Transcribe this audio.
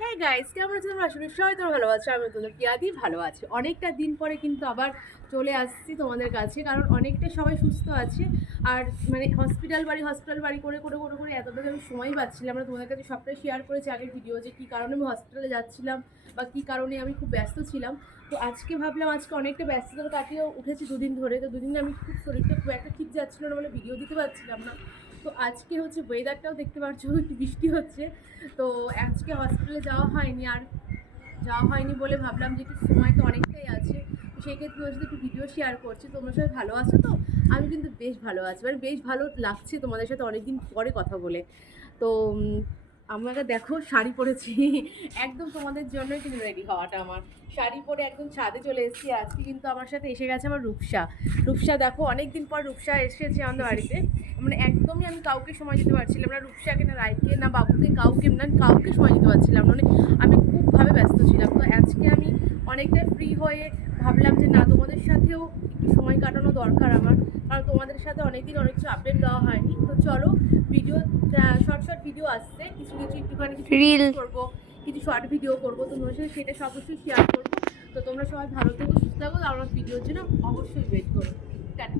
হ্যাঁ গাইস, কেমন আছো তোমরা? আসলে সবাই তোমরা ভালো আছো, আমি তোমাদের পিয়াদি ভালো আছি। অনেকটা দিন পরে কিন্তু আবার চলে আসছি তোমাদের কাছে, কারণ অনেকটা সবাই সুস্থ আছে। আর মানে হসপিটাল বাড়ি করে করে করে করে এতটা আমি সময় পাচ্ছিলাম না। তোমাদের কাছে সবটাই শেয়ার করেছি আগের ভিডিও, যে কী কারণে আমি হসপিটালে যাচ্ছিলাম বা কী কারণে আমি খুব ব্যস্ত ছিলাম। তো আজকে ভাবলাম আজকে অনেকটা ব্যস্ততা কাটিয়ে উঠেছি দুদিন ধরে। তো দুদিন আমি খুব শরীরটা খুব একটা ঠিক যাচ্ছিল না বলে ভিডিও দিতে পারছিলাম না। তো আজকে হচ্ছে ওয়েদারটাও দেখতে পাচ্ছ, একটু বৃষ্টি হচ্ছে। তো আজকে হসপিটালে যাওয়া হয়নি বলে ভাবলাম যে একটু সময় তো অনেকটাই আছে। তো সেই ক্ষেত্রে তোমার সাথে একটু ভিডিও শেয়ার করছি। তোমরা সবাই ভালো আছো তো? আমি কিন্তু বেশ ভালো আছি, মানে বেশ ভালো লাগছে তোমাদের সাথে অনেকদিন পরে কথা বলে। তো আমাকে দেখো শাড়ি পরেছি একদম তোমাদের জন্যই কিন্তু রেডি হওয়াটা আমার। শাড়ি পরে একদম ছাদে চলে এসেছি। আজকে কিন্তু আমার সাথে এসে গেছে আমার রূপসা দেখো, অনেক দিন পর রূপসা এসেছে আমাদের বাড়িতে। মানে একদমই আমি কাউকে সময় দিতে পারছিলাম না, রূপসাকে না রাইকে না বাবুকে কাউকে সময় দিতে পারছিলাম না। মানে আমি খুবভাবে ব্যস্ত ছিলাম। তো আজকে আমি অনেকটা ফ্রি হয়ে ভাবলাম যে না, তোমাদের সাথেও একটু সময় কাটানো দরকার আমার, কারণ তোমাদের সাথে অনেকদিন অনেক কিছু আপডেট দেওয়া হয়নি। তো চলো, ভিডিও শর্ট ভিডিও আসছে, কিছু কিছু একটুখানি কিছু রিল করবো, কিছু শর্ট ভিডিও করবো, তোমাদের সাথে সেটা সব কিছুই শেয়ার করবো। তো তোমরা সবাই ভালো থেকো, সুস্থ থাকো, আর আমার ভিডিওর জন্য অবশ্যই ওয়েট করো। টাটা।